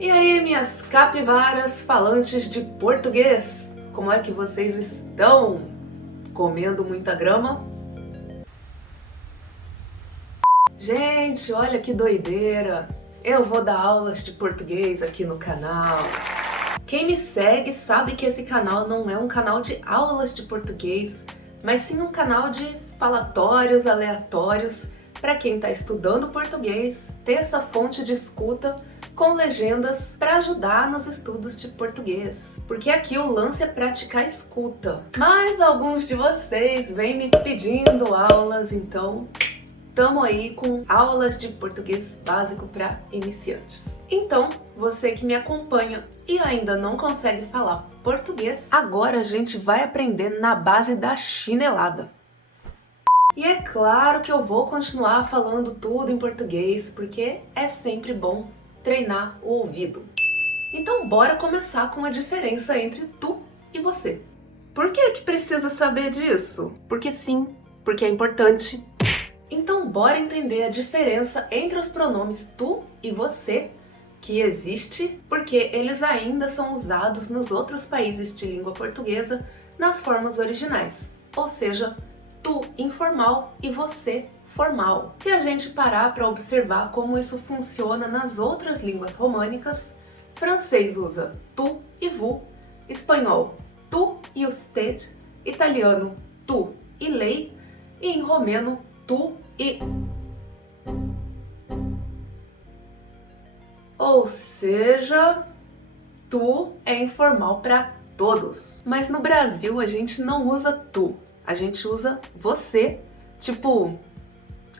E aí, minhas capivaras falantes de português, como é que vocês estão? Comendo muita grama? Gente, olha que doideira! Eu vou dar aulas de português aqui no canal. Quem me segue sabe que esse canal não é um canal de aulas de português, mas sim um canal de falatórios aleatórios para quem está estudando português ter essa fonte de escuta com legendas para ajudar nos estudos de português. Porque aqui o lance é praticar a escuta. Mas alguns de vocês vêm me pedindo aulas, então estamos aí com aulas de português básico para iniciantes. Então, você que me acompanha e ainda não consegue falar português, agora a gente vai aprender na base da chinelada. E é claro que eu vou continuar falando tudo em português, porque é sempre bom treinar o ouvido. Então bora começar com a diferença entre tu e você. Por que que precisa saber disso? Porque sim, porque é importante. Então bora entender a diferença entre os pronomes tu e você, que existe porque eles ainda são usados nos outros países de língua portuguesa nas formas originais, ou seja, tu informal e você formal. Se a gente parar para observar como isso funciona nas outras línguas românicas, francês usa tu e vous, espanhol tu e usted, italiano tu e lei e em romeno tu e. Ou seja, tu é informal para todos. Mas no Brasil a gente não usa tu, a gente usa você, tipo,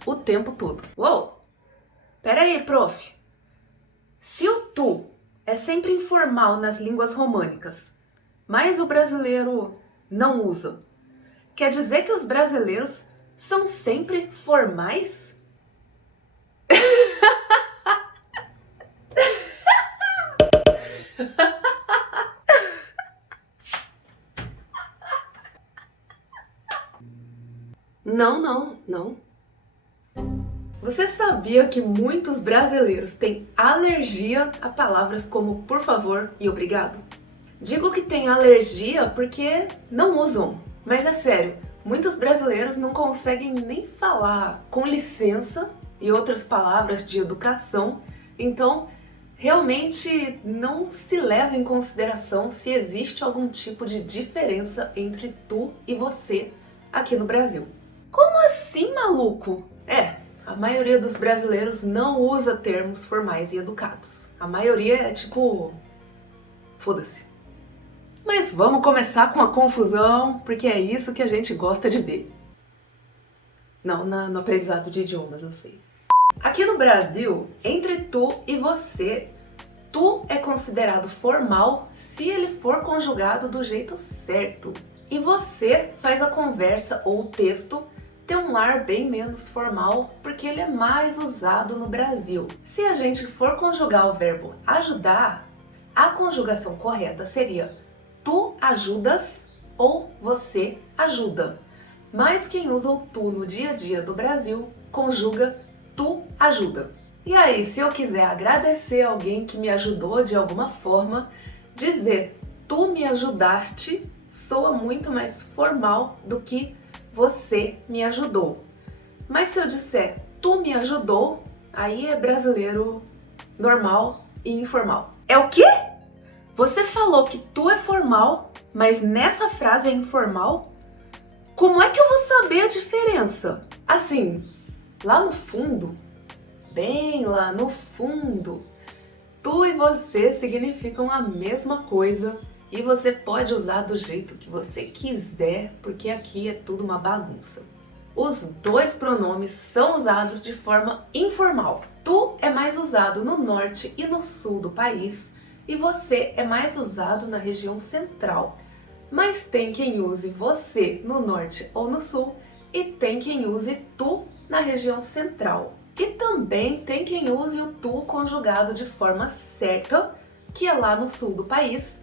o tempo todo. Uou! Pera aí, prof. Se o tu é sempre informal nas línguas românicas, mas o brasileiro não usa, quer dizer que os brasileiros são sempre formais? Não. Você sabia que muitos brasileiros têm alergia a palavras como por favor e obrigado? Digo que têm alergia porque não usam, mas é sério, muitos brasileiros não conseguem nem falar com licença e outras palavras de educação, então realmente não se leva em consideração se existe algum tipo de diferença entre tu e você aqui no Brasil. Como assim, maluco? A maioria dos brasileiros não usa termos formais e educados. A maioria é tipo... foda-se. Mas vamos começar com a confusão, porque é isso que a gente gosta de ver. Não, no aprendizado de idiomas, eu sei. Aqui no Brasil, entre tu e você, tu é considerado formal se ele for conjugado do jeito certo. E você faz a conversa ou o texto ter um ar bem menos formal, porque ele é mais usado no Brasil. Se a gente for conjugar o verbo ajudar, a conjugação correta seria tu ajudas ou você ajuda. Mas quem usa o tu no dia a dia do Brasil, conjuga tu ajuda. E aí, se eu quiser agradecer alguém que me ajudou de alguma forma, dizer tu me ajudaste soa muito mais formal do que você me ajudou. Mas se eu disser tu me ajudou, aí é brasileiro normal e informal. É o quê? Você falou que tu é formal, mas nessa frase é informal? Como é que eu vou saber a diferença? Assim, lá no fundo, bem lá no fundo, tu e você significam a mesma coisa e você pode usar do jeito que você quiser, porque aqui é tudo uma bagunça. Os dois pronomes são usados de forma informal. Tu é mais usado no norte e no sul do país e você é mais usado na região central. Mas tem quem use você no norte ou no sul e tem quem use tu na região central. E também tem quem use o tu conjugado de forma certa, que é lá no sul do país,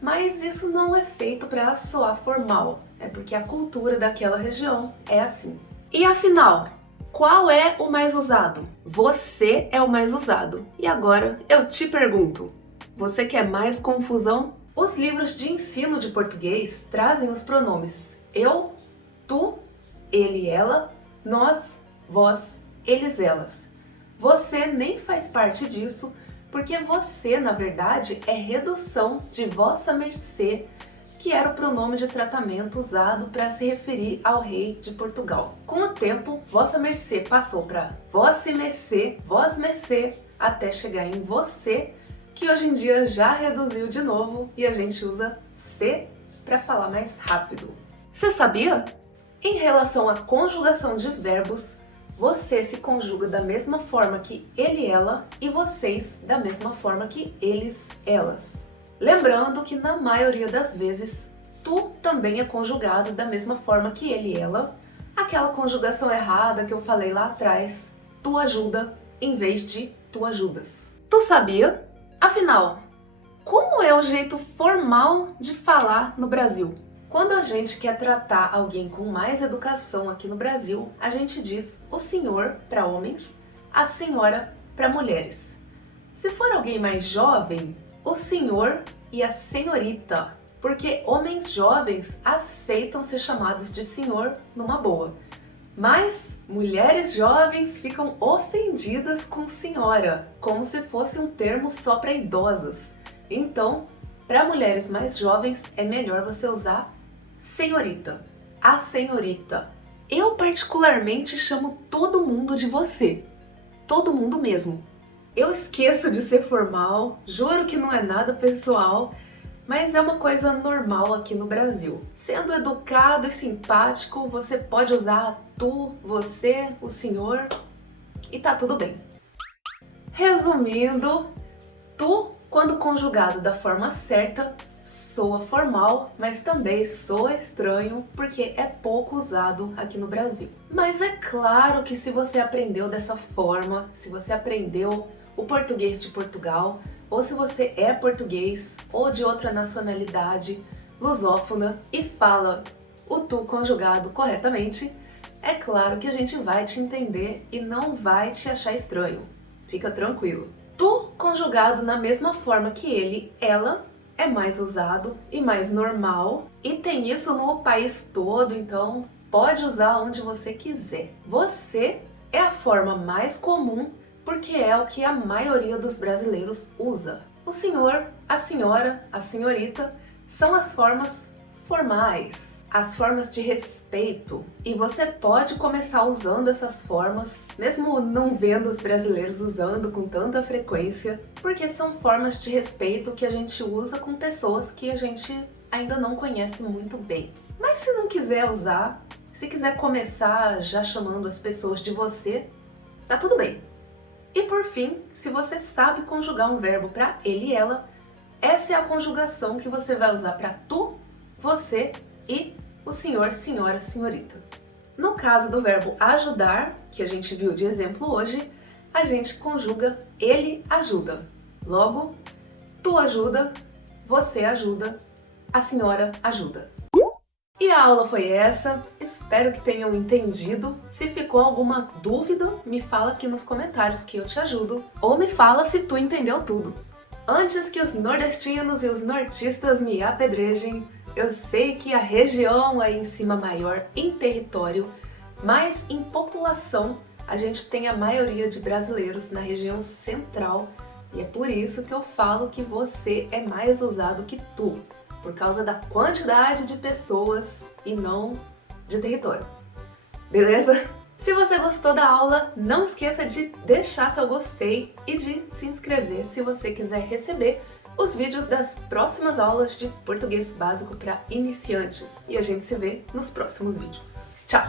mas isso não é feito para soar formal, é porque a cultura daquela região é assim. E afinal, Qual é o mais usado? Você é o mais usado. E agora eu te pergunto, você quer mais confusão? Os livros de ensino de português trazem os pronomes eu, tu, ele, ela, nós, vós, eles, elas. Você nem faz parte disso, porque você, na verdade, é redução de vossa mercê, que era o pronome de tratamento usado para se referir ao rei de Portugal. Com o tempo, vossa mercê passou para vossa mercê, vós mercê, até chegar em você, que hoje em dia já reduziu de novo e a gente usa se para falar mais rápido. Você sabia? Em relação à conjugação de verbos, você se conjuga da mesma forma que ele, ela e vocês da mesma forma que eles, elas. Lembrando que na maioria das vezes, tu também é conjugado da mesma forma que ele, ela. Aquela conjugação errada que eu falei lá atrás, tu ajuda em vez de tu ajudas. Tu sabia? Afinal, como é o jeito formal de falar no Brasil? Quando a gente quer tratar alguém com mais educação aqui no Brasil, a gente diz o senhor para homens, a senhora para mulheres. Se for alguém mais jovem, o senhor e a senhorita, porque homens jovens aceitam ser chamados de senhor numa boa. Mas mulheres jovens ficam ofendidas com senhora, como se fosse um termo só para idosas. Então, para mulheres mais jovens, é melhor você usar senhorita, a senhorita. Eu particularmente chamo todo mundo de você, todo mundo mesmo. Eu esqueço de ser formal, juro que não é nada pessoal, mas é uma coisa normal aqui no Brasil. Sendo educado e simpático, você pode usar tu, você, o senhor e tá tudo bem. Resumindo, tu, quando conjugado da forma certa, soa formal, mas também soa estranho porque é pouco usado aqui no Brasil. Mas é claro que se você aprendeu dessa forma, se você aprendeu o português de Portugal, ou se você é português ou de outra nacionalidade lusófona e fala o tu conjugado corretamente, é claro que a gente vai te entender e não vai te achar estranho. Fica tranquilo. Tu conjugado na mesma forma que ele, ela, é mais usado e mais normal, e tem isso no país todo, então pode usar onde você quiser. Você é a forma mais comum porque é o que a maioria dos brasileiros usa. O senhor, a senhora, a senhorita são as formas formais, as formas de respeito. E você pode começar usando essas formas, mesmo não vendo os brasileiros usando com tanta frequência, porque são formas de respeito que a gente usa com pessoas que a gente ainda não conhece muito bem. Mas se não quiser usar, se quiser começar já chamando as pessoas de você, tá tudo bem. E por fim, se você sabe conjugar um verbo para ele e ela, essa é a conjugação que você vai usar para tu, você e o senhor, senhora, senhorita. No caso do verbo ajudar, que a gente viu de exemplo hoje, a gente conjuga ele ajuda. Logo, tu ajuda, você ajuda, a senhora ajuda. E a aula foi essa, espero que tenham entendido. Se ficou alguma dúvida, me fala aqui nos comentários que eu te ajudo, ou me fala se tu entendeu tudo. Antes que os nordestinos e os nortistas me apedrejem, eu sei que a região aí em cima maior em território, mas em população a gente tem a maioria de brasileiros na região central, e é por isso que eu falo que você é mais usado que tu, por causa da quantidade de pessoas e não de território. Beleza? Se você gostou da aula, não esqueça de deixar seu gostei e de se inscrever se você quiser receber os vídeos das próximas aulas de português básico para iniciantes. E a gente se vê nos próximos vídeos. Tchau!